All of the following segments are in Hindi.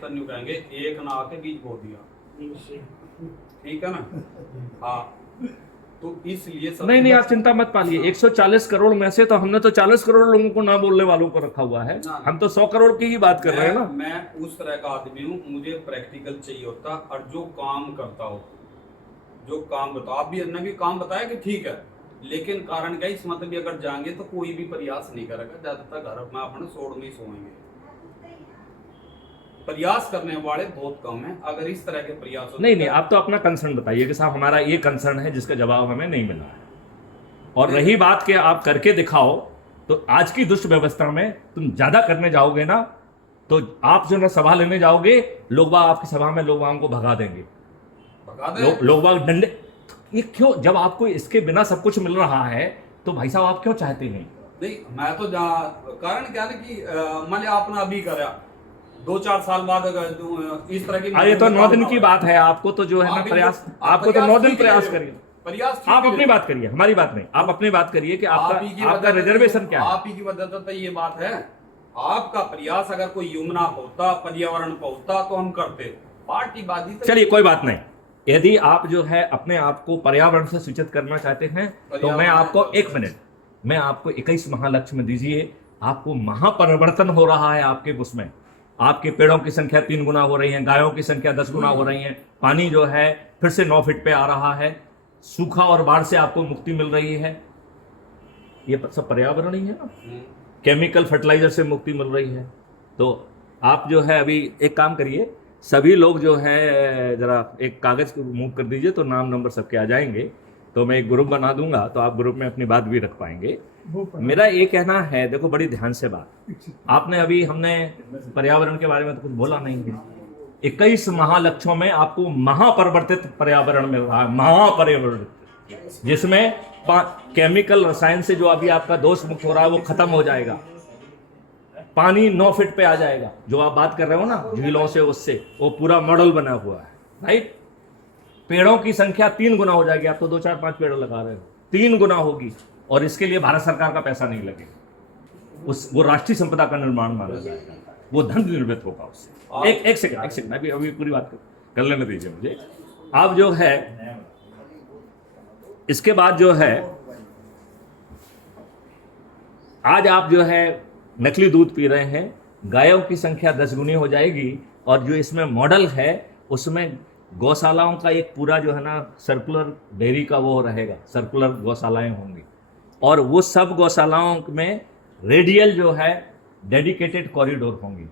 तो न्यू कहेंगे एक ना आके बीज बो दिया, ठीक है ना। हाँ, तो इसलिए नहीं, आप चिंता मत पालिए। 140 करोड़ में से तो हमने तो 40 करोड़ लोगों को ना बोलने वालों को रखा हुआ है। हम तो 100 करोड़ की ही बात कर रहे हैं ना। मैं उस तरह का आदमी हूँ, मुझे प्रैक्टिकल चाहिए होता, और जो काम करता हो, जो काम बताओ। आप भी ने भी काम बताया कि ठीक है, लेकिन कारण क्या, इस मतलब भी अगर जाएंगे तो कोई भी प्रयास नहीं करेगा, ज्यादातर घर में अपने सोड़ में ही सोएंगे। प्रयास करने वाले बहुत कम हैं। अगर इस तरह के प्रयास होते, नहीं, आप तो अपना कंसर्न बताइए कि साहब हमारा ये कंसर्न है जिसका जवाब हमें नहीं मिला है। और रही बात कि आप करके दिखाओ, तो आज की दुष्ट व्यवस्था में तुम ज्यादा करने जाओगे ना, तो आप जो ना सभा लेने जाओगे, लोग बाग आपकी सभा में लोग बाग को भगा देंगे, लोग बाग डंडे। ये क्यों, जब आपको इसके बिना सब कुछ मिल रहा है तो भाई साहब आप क्यों चाहते नहीं? नहीं, मैं तो कारण क्या है कि मान लिया आपने अभी करा, 2-4 साल बाद अगर इस तरह की, ये तो 9 दिन की बात है। आपको तो जो है ना प्रयास, आपको तो 9 दिन प्रयास करिए। प्रयास आप अपनी बात करिए, हमारी बात नहीं। आप अपनी बात करिए कि आपका रिजर्वेशन क्या है। आप ही की वजह तो ये बात है। आपका प्रयास अगर कोई यमुना होता, पर्यावरण पर होता तो हम करते। पार्टीबाजी, चलिए कोई बात नहीं। यदि आप जो है अपने आप को पर्यावरण से सूचित करना चाहते हैं तो मैं आपको 1 मिनट, मैं आपको 21 महालक्ष्य में दीजिए। आपको महापरिवर्तन हो रहा है आपके उसमें। आपके पेड़ों की संख्या 3 गुना हो रही है, गायों की संख्या 10 गुना हो रही है, पानी जो है फिर से 9 फीट पे आ रहा है, सूखा और बाढ़ से आपको मुक्ति मिल रही है। ये सब पर्यावरण ही है ना। केमिकल फर्टिलाइजर से मुक्ति मिल रही है। तो आप जो है अभी एक काम करिए, सभी लोग जो है जरा एक कागज को मूव कर दीजिए, तो नाम नंबर सबके आ जाएंगे। तो मैं एक ग्रुप बना दूंगा, तो आप ग्रुप में अपनी बात भी रख पाएंगे। मेरा ये कहना है, देखो बड़ी ध्यान से बात, आपने अभी, हमने पर्यावरण के बारे में तो कुछ बोला नहीं है। 21 महालक्ष्यों में आपको महापरिवर्तित पर्यावरण मिल रहा है, महापरिवर्तित, जिसमें केमिकल रसायन से जो अभी आपका दोष मुक्त हो रहा है वो खत्म हो जाएगा। पानी 9 फीट पे आ जाएगा, जो आप बात कर रहे हो ना झीलों से, उससे वो पूरा मॉडल बना हुआ है, राइट। पेड़ों की संख्या 3 गुना हो जाएगी। आप तो 2, 4, 5 पेड़ लगा रहे हो, 3 गुना होगी। और इसके लिए भारत सरकार का पैसा नहीं लगेगा। वो राष्ट्रीय संपदा का निर्माण माना जाएगा, वो धन निर्मित होगा उससे। एक सेकंड, अभी पूरी बात कर लेने दीजिए मुझे। आप जो है इसके बाद जो है, आज आप जो है नकली दूध पी रहे हैं, गायों की संख्या 10 गुनी हो जाएगी। और जो इसमें मॉडल है उसमें गौशालाओं का एक पूरा जो है ना सर्कुलर डेयरी का वो रहेगा, सर्कुलर गौशालाएं होंगी। और वो सब गौशालाओं में रेडियल जो है डेडिकेटेड कॉरिडोर होंगी।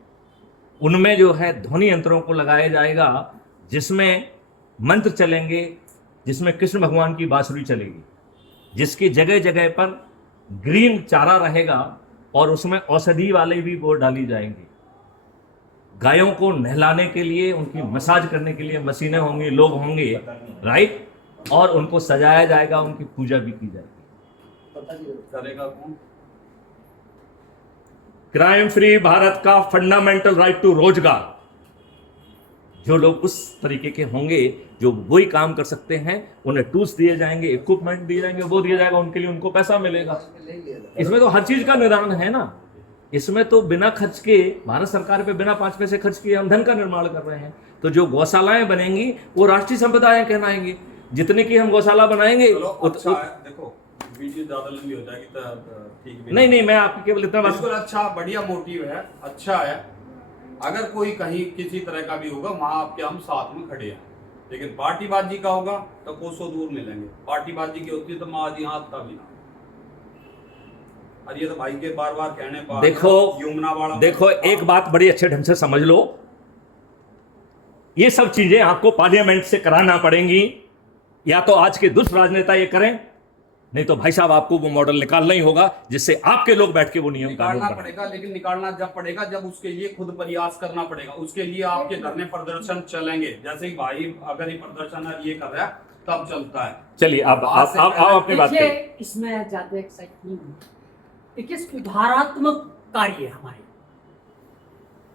उनमें जो है ध्वनि यंत्रों को लगाया जाएगा, जिसमें मंत्र चलेंगे, जिसमें कृष्ण भगवान की बांसुरी चलेगी, जिसकी जगह जगह पर ग्रीन चारा रहेगा और उसमें औषधि वाले भी बोर्ड डाली जाएंगी। गायों को नहलाने के लिए, उनकी मसाज करने के लिए मशीनें होंगी, लोग होंगे, राइट। और उनको सजाया जाएगा, उनकी पूजा भी की जाएगी। करेगा कौन? क्राइम फ्री भारत का फंडामेंटल राइट टू रोजगार। जो लोग उस तरीके के होंगे, जो वही काम कर सकते हैं, उन्हें टूल्स दिए जाएंगे, इक्विपमेंट दिए जाएंगे, वो दिया जाएगा, उनके लिए उनको पैसा मिलेगा। इसमें तो हर चीज का निदान है ना। इसमें तो बिना खर्च के, भारत सरकार पे बिना 5 पैसे खर्च किए हम धन का निर्माण कर रहे हैं। तो जो गौशालाएं बनेंगी वो राष्ट्रीय संपदाएं कहलाएंगी। जितने की हम गौशाला बनाएंगे, अच्छा है। देखो वीडियो ज्यादा लंबी हो जाएगी तो ठीक भी नहीं, मैं आपकी केवल इतना बिल्कुल अच्छा, बढ़िया मोटिव है, अच्छा है। अगर कोई कहीं किसी तरह का भी होगा, वहां आपके हम साथ में खड़े हैं। लेकिन पार्टीबाजी का होगा तो कोसों दूर मिलेंगे। पार्टीबाजी की होती है तो माँ जी हाथ का भी ना। और ये तो भाई के बार बार कहने पर देखो एक बात बड़ी अच्छे ढंग से समझ लो, ये सब चीजें आपको पार्लियामेंट से कराना पड़ेंगी। या तो आज के दुष्ट राजनेता ये करें, नहीं तो भाई साहब आपको वो मॉडल निकालना ही होगा, जिससे आपके लोग बैठ के वो नियम निकालना पड़ेगा। लेकिन निकालना जब पड़ेगा जब उसके लिए खुद प्रयास करना पड़ेगा। उसके लिए आपके धरने प्रदर्शन चलेंगे। जैसे ही भाई अगर ये प्रदर्शन ये कर रहा है तब चलता है। चलिए आप अपनी बात करिए। इसमें ज्यादा एक्साइट नहीं है। देखिए सुधारात्मक कार्य हमारे,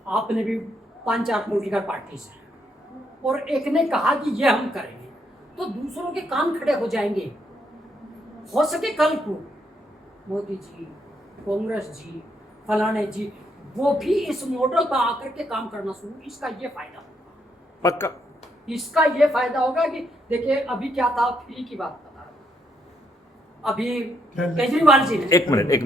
आपने भी 5-4 पॉलिटिकल पार्टी है और एक ने कहा कि ये हम करेंगे, तो दूसरों के कान खड़े हो जाएंगे। हो सके कल को मोदी जी, कांग्रेस जी, फलाने जी वो भी इस मॉडल पर आकर के काम करना शुरू, इसका ये फायदा होगा। पक्का। इसका ये फायदा होगा कि देखिए अभी क्या था, फ्री की बात बता रहा हूँ। अभी केजरीवाल जी ने एक मिनट